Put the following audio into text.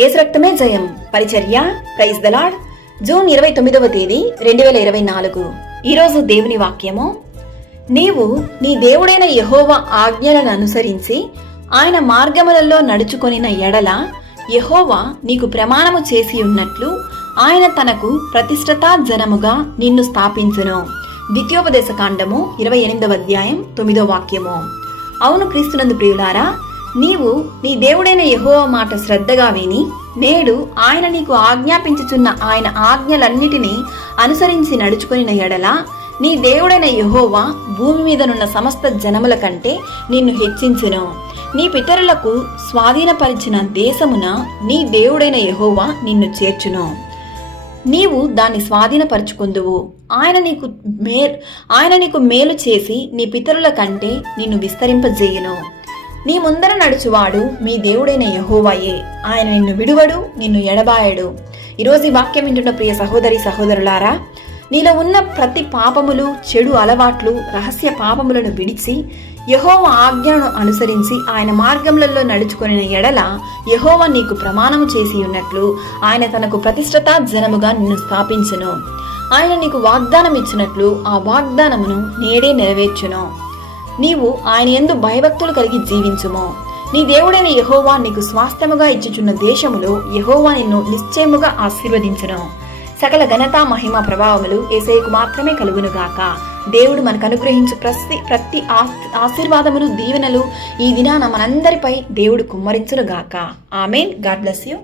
యేసు రక్తమే జయం పరిచర్య ప్రైజ్ ద లార్డ్. జూన్ 29వ తేదీ 2024. ఈరోజు దేవుని వాక్యము, నీవు నీ దేవుడైన యెహోవా ఆజ్ఞలను అనుసరించి ఆయన మార్గములలో నడుచుకొనిన ఎడల యెహోవా నీకు ప్రమాణము చేసి ఉన్నట్లు ఆయన తనకు ప్రతిష్ఠితా జనముగా నిన్ను స్థాపించును. ద్వితీయోపదేశ కాండము 28వ అధ్యాయం 9వ వాక్యము. అవును క్రీస్తునందు ప్రియులారా, నీవు నీ దేవుడైన యెహోవా మాట శ్రద్ధగా విని నేడు ఆయన నీకు ఆజ్ఞాపించుచున్న ఆయన ఆజ్ఞలన్నిటినీ అనుసరించి నడుచుకొనిన ఎడల నీ దేవుడైన యెహోవా భూమి మీదనున్న సమస్త జనముల కంటే నిన్ను హెచ్చించును. నీ పితరులకు స్వాధీనపరిచిన దేశమున నీ దేవుడైన యెహోవా నిన్ను చేర్చును. నీవు దాన్ని స్వాధీనపరచుకుందువు. ఆయన నీకు మేలు చేసి నీ పితరుల కంటే నిన్ను విస్తరింపజేయును. నీ ముందర నడుచువాడు మీ దేవుడైన యెహోవాయే. ఆయన నిన్ను విడువడు, నిన్ను ఎడబాయడు. ఈరోజు ఈ వాక్యం వింటున్న ప్రియ సహోదరి సహోదరులారా, నీలో ఉన్న ప్రతి పాపములు, చెడు అలవాట్లు, రహస్య పాపములను విడిచి యెహోవా ఆజ్ఞను అనుసరించి ఆయన మార్గములలో నడుచుకొనిన ఎడల యెహోవా నీకు ప్రమాణము చేసి ఉన్నట్లు ఆయన తనకు ప్రతిష్ఠితా జనముగా నిన్ను స్థాపించును. ఆయన నీకు వాగ్దానం ఇచ్చినట్లు ఆ వాగ్దానమును నేడే నెరవేర్చును. నీవు ఆయన యందు భయభక్తులు కలిగి జీవించుము. నీ దేవుడైన యెహోవా నీకు స్వాస్థ్యముగా ఇచ్చుచున్న దేశములో యెహోవా నిన్ను నిశ్చయముగా ఆశీర్వదించును. సకల ఘనత మహిమ ప్రభావములు యేసయ్యకు మాత్రమే కలుగునుగాక. దేవుడు మనకు అనుగ్రహించు ప్రతి ఆశీర్వాదములు, దీవెనలు ఈ దినాన మనందరిపై దేవుడు కుమ్మరించునుగాక. ఆమేన్. God bless you.